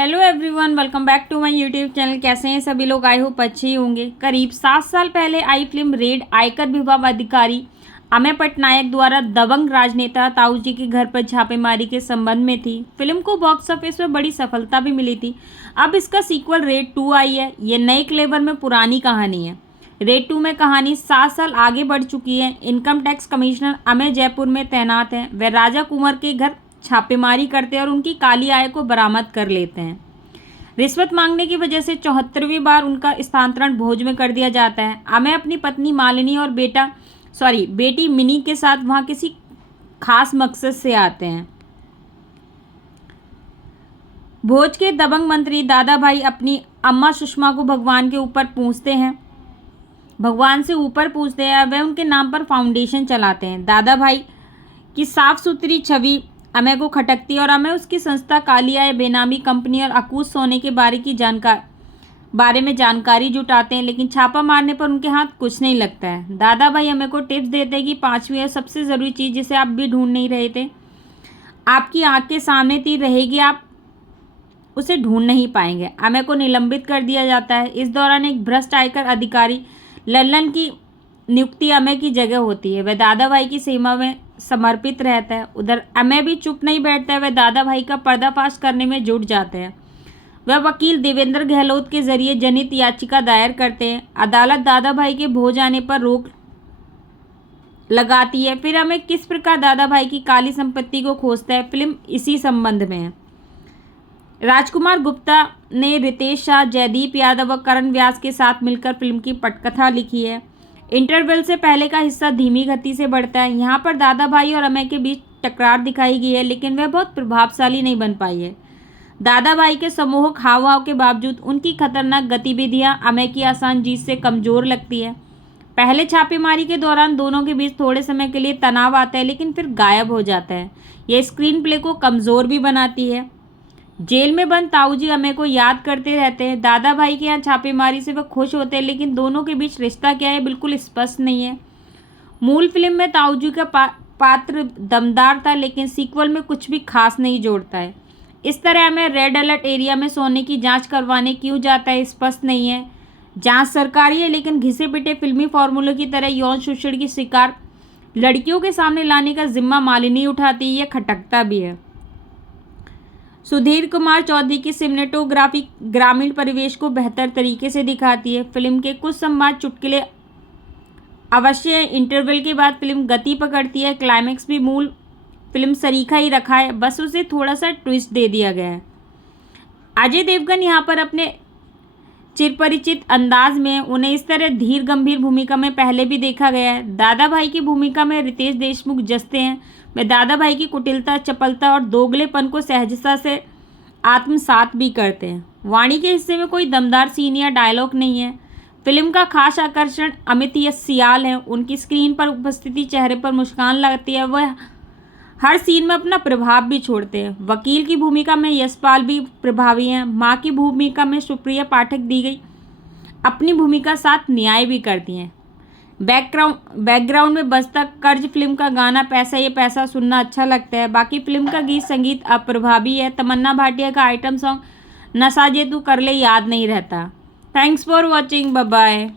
Hello everyone, welcome back to my YouTube channel. कैसे हैं सभी लोग? आई होप अच्छे ही होंगे। करीब 7 साल पहले आई फिल्म रेड आयकर विभाग अधिकारी अमेय पटनायक द्वारा दबंग राजनेता ताऊ जी के घर पर छापेमारी के संबंध में थी। फिल्म को बॉक्स ऑफिस में बड़ी सफलता भी मिली थी। अब इसका सीक्वल रेड 2 आई है। ये नए क्लेवर में पुरानी कहानी है। रेड 2 में कहानी 7 साल आगे बढ़ चुकी है। Income tax commissioner Amey Jaipur में तैनात हैं। वे राजा कुंवर के घर छापेमारी करते हैं और उनकी काली आय को बरामद कर लेते हैं। रिश्वत मांगने की वजह से 74वीं बार उनका स्थानांतरण भोज में कर दिया जाता है। अमेय अपनी पत्नी मालिनी और बेटी मिनी के साथ वहां किसी खास मकसद से आते हैं। भोज के दबंग मंत्री दादा भाई अपनी अम्मा सुषमा को भगवान से ऊपर पूछते हैं। वे उनके नाम पर फाउंडेशन चलाते हैं। दादा भाई की साफ सुथरी छवि अमेय को खटकती है और अमेय उसकी संस्था काली आय बेनामी कंपनी और अकूत सोने के बारे में जानकारी जुटाते हैं, लेकिन छापा मारने पर उनके हाथ कुछ नहीं लगता है। दादा भाई अमेय को टिप्स देते हैं कि 5वीं और सबसे ज़रूरी चीज़ जिसे आप भी ढूंढ नहीं रहे थे, आपकी आँख के सामने तीर रहेगी, आप उसे ढूंढ नहीं पाएंगे। अमेय को निलंबित कर दिया जाता है। इस दौरान एक भ्रष्ट आयकर अधिकारी लल्लन की नियुक्ति अमेय की जगह होती है। वह दादा भाई की सेवा में समर्पित रहता है। उधर अमेय भी चुप नहीं बैठता है। वह दादा भाई का पर्दाफाश करने में जुट जाते हैं। वह वकील देवेंद्र गहलोत के जरिए जनहित याचिका दायर करते हैं। अदालत दादा भाई के भोज आने पर रोक लगाती है। फिर अमेय किस प्रकार दादा भाई की काली संपत्ति को खोजता है, फिल्म इसी संबंध में है। राजकुमार गुप्ता ने रितेश शाह, जयदीप यादव और करण व्यास के साथ मिलकर फिल्म की पटकथा लिखी है। इंटरवल से पहले का हिस्सा धीमी गति से बढ़ता है। यहाँ पर दादा भाई और अमेय के बीच टकरार दिखाई गई है, लेकिन वह बहुत प्रभावशाली नहीं बन पाई है। दादा भाई के सम्मोहक हाव भाव के बावजूद उनकी खतरनाक गतिविधियाँ अमेय की आसान जीत से कमज़ोर लगती है। पहले छापेमारी के दौरान दोनों के बीच थोड़े समय के लिए तनाव आता है, लेकिन फिर गायब हो जाता है। यह स्क्रीन प्ले को कमज़ोर भी बनाती है। जेल में बंद ताऊ जी अमेय को याद करते रहते हैं। दादा भाई के यहाँ छापेमारी से वह खुश होते हैं, लेकिन दोनों के बीच रिश्ता क्या है बिल्कुल स्पष्ट नहीं है। मूल फिल्म में ताऊ जी का पात्र दमदार था, लेकिन सीक्वल में कुछ भी खास नहीं जोड़ता है। इस तरह अमेय रेड अलर्ट एरिया में सोने की जांच करवाने क्यों जाता है स्पष्ट नहीं है। जांच सरकारी है, लेकिन घिसे पिटे फिल्मी फार्मूले की तरह यौन शोषण की शिकार लड़कियों के सामने लाने का जिम्मा मालिनी उठाती है। यह खटकता भी है। सुधीर कुमार चौधरी की सिनेमेटोग्राफी ग्रामीण परिवेश को बेहतर तरीके से दिखाती है। फिल्म के कुछ संवाद चुटकुले अवश्य है। इंटरवल के बाद फिल्म गति पकड़ती है। क्लाइमैक्स भी मूल फिल्म सरीखा ही रखा है, बस उसे थोड़ा सा ट्विस्ट दे दिया गया है। अजय देवगन यहाँ पर अपने चिरपरिचित अंदाज में, उन्हें इस तरह धीर गंभीर भूमिका में पहले भी देखा गया है। दादा भाई की भूमिका में रितेश देशमुख जसते हैं। वे दादा भाई की कुटिलता, चपलता और दोगलेपन को सहजता से आत्मसात भी करते हैं। वाणी के हिस्से में कोई दमदार सीन या डायलॉग नहीं है। फिल्म का खास आकर्षण अमित सियाल है। उनकी स्क्रीन पर उपस्थिति चेहरे पर मुस्कान लाती है। वह हर सीन में अपना प्रभाव भी छोड़ते हैं। वकील की भूमिका में यशपाल भी प्रभावी हैं। माँ की भूमिका में सुप्रिया पाठक दी गई अपनी भूमिका साथ न्याय भी करती हैं। बैकग्राउंड में बजता कर्ज फिल्म का गाना पैसा ये पैसा सुनना अच्छा लगता है। बाकी फिल्म का गीत संगीत अप्रभावी है। तमन्ना भाटिया का आइटम सॉन्ग नशा जे तू कर ले याद नहीं रहता। Thanks for watching, bye bye.